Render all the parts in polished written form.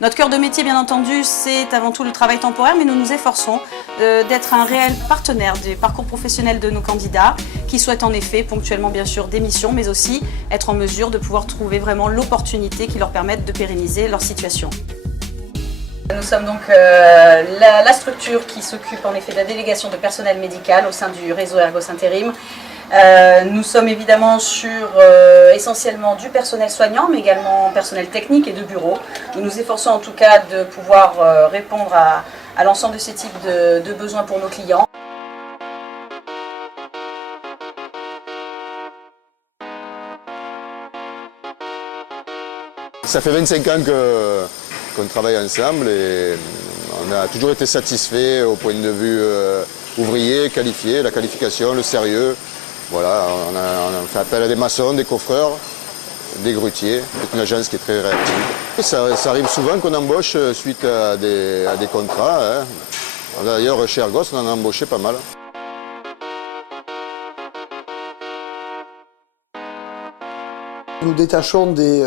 Notre cœur de métier, bien entendu, c'est avant tout le travail temporaire, mais nous nous efforçons d'être un réel partenaire des parcours professionnels de nos candidats qui souhaitent en effet ponctuellement bien sûr des missions, mais aussi être en mesure de pouvoir trouver vraiment l'opportunité qui leur permette de pérenniser leur situation. Nous sommes donc la structure qui s'occupe en effet de la délégation de personnel médical au sein du réseau Ergos Intérim. Nous sommes évidemment sur essentiellement du personnel soignant, mais également personnel technique et de bureau. Nous nous efforçons en tout cas de pouvoir répondre à l'ensemble de ces types de besoins pour nos clients. Ça fait 25 ans qu'on travaille ensemble et on a toujours été satisfaits au point de vue ouvrier, qualifié, la qualification, le sérieux. Voilà, on fait appel à des maçons, des coffreurs, des grutiers. C'est une agence qui est très réactive. Et ça arrive souvent qu'on embauche suite à des contrats. Hein. D'ailleurs, chez Ergos, on en a embauché pas mal. Nous détachons des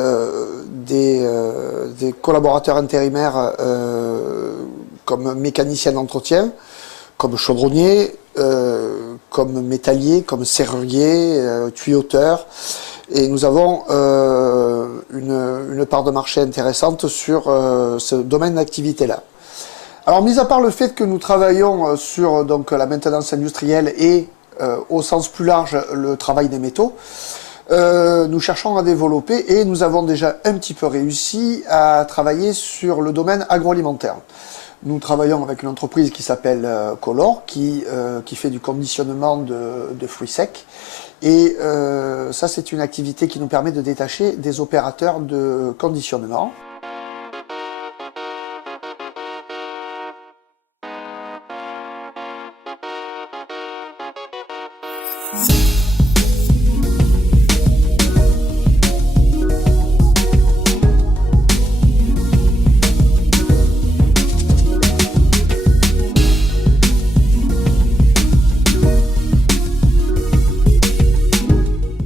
collaborateurs intérimaires comme mécaniciens d'entretien, comme chaudronniers, comme métalliers, comme serruriers, tuyauteurs. Et nous avons une part de marché intéressante sur ce domaine d'activité-là. Alors, mis à part le fait que nous travaillons sur donc, la maintenance industrielle et, au sens plus large, le travail des métaux, nous cherchons à développer et nous avons déjà un petit peu réussi à travailler sur le domaine agroalimentaire. Nous travaillons avec une entreprise qui s'appelle Color, qui fait du conditionnement de fruits secs. Et ça, c'est une activité qui nous permet de détacher des opérateurs de conditionnement.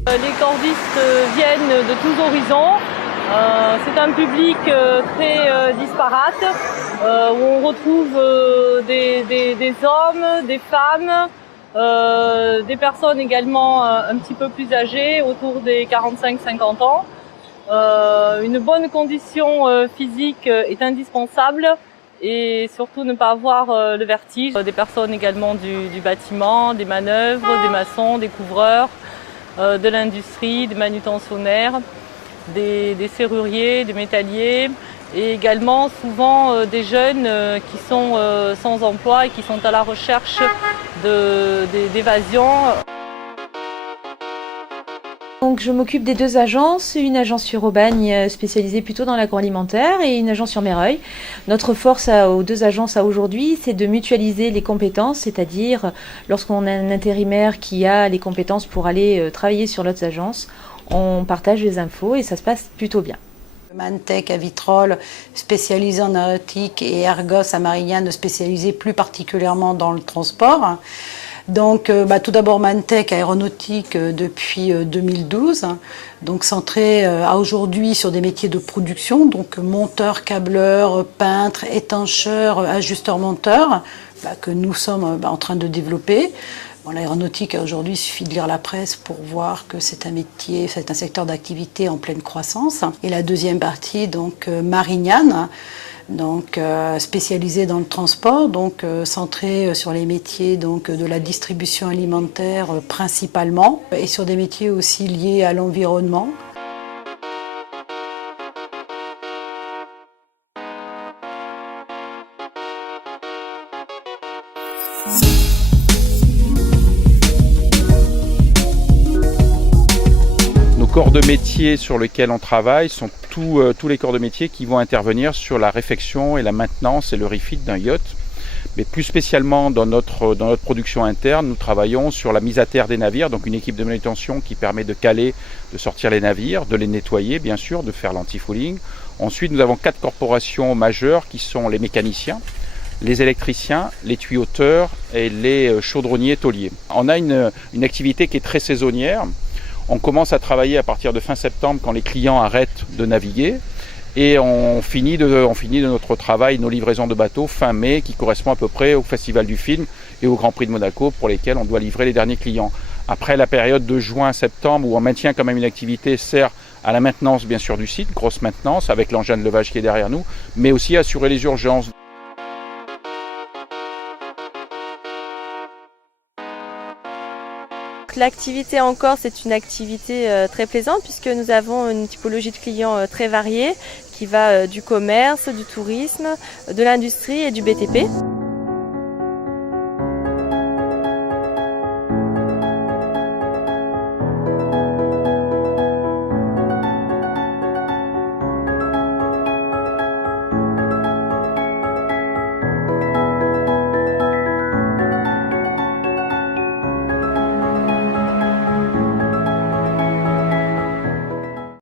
Les cordistes viennent de tous horizons. C'est un public très disparate où on retrouve des hommes, des femmes, des personnes également un petit peu plus âgées, autour des 45-50 ans. Une bonne condition physique est indispensable et surtout ne pas avoir le vertige. Des personnes également du bâtiment, des manœuvres, des maçons, des couvreurs, de l'industrie, des manutentionnaires, des serruriers, des métalliers et également souvent des jeunes qui sont sans emploi et qui sont à la recherche d'évasion. Donc je m'occupe des deux agences, une agence sur Aubagne spécialisée plutôt dans l'agroalimentaire et une agence sur Mereuil. Notre force aux deux agences aujourd'hui, c'est de mutualiser les compétences, c'est-à-dire lorsqu'on a un intérimaire qui a les compétences pour aller travailler sur l'autre agence, on partage les infos et ça se passe plutôt bien. Mantec à Vitrolles, spécialisé en aéronautique, et Ergos à Marignane, spécialisé plus particulièrement dans le transport. Donc, tout d'abord Mantec aéronautique depuis 2012, donc centré à aujourd'hui sur des métiers de production, donc monteur, câbleur, peintre, étancheur, ajusteur, monteur, que nous sommes en train de développer. Bon, l'aéronautique aujourd'hui, il suffit de lire la presse pour voir que c'est un métier, c'est un secteur d'activité en pleine croissance. Et la deuxième partie, donc Marignane, donc spécialisé dans le transport, donc centré sur les métiers donc de la distribution alimentaire principalement et sur des métiers aussi liés à l'environnement. Nos corps de métier sur lesquels on travaille sont tous les corps de métier qui vont intervenir sur la réfection et la maintenance et le refit d'un yacht. Mais plus spécialement dans notre production interne, nous travaillons sur la mise à terre des navires, donc une équipe de manutention qui permet de caler, de sortir les navires, de les nettoyer bien sûr, de faire l'anti-fouling. Ensuite, nous avons 4 corporations majeures qui sont les mécaniciens, les électriciens, les tuyauteurs et les chaudronniers tauliers. On a une activité qui est très saisonnière. On commence à travailler à partir de fin septembre quand les clients arrêtent de naviguer Et on finit de notre travail, nos livraisons de bateaux fin mai, qui correspond à peu près au Festival du film et au Grand Prix de Monaco pour lesquels on doit livrer les derniers clients. Après la période de juin-septembre où on maintient quand même une activité sert à la maintenance bien sûr du site, grosse maintenance avec l'engin de levage qui est derrière nous, mais aussi à assurer les urgences. L'activité en Corse est une activité très plaisante puisque nous avons une typologie de clients très variée qui va du commerce, du tourisme, de l'industrie et du BTP.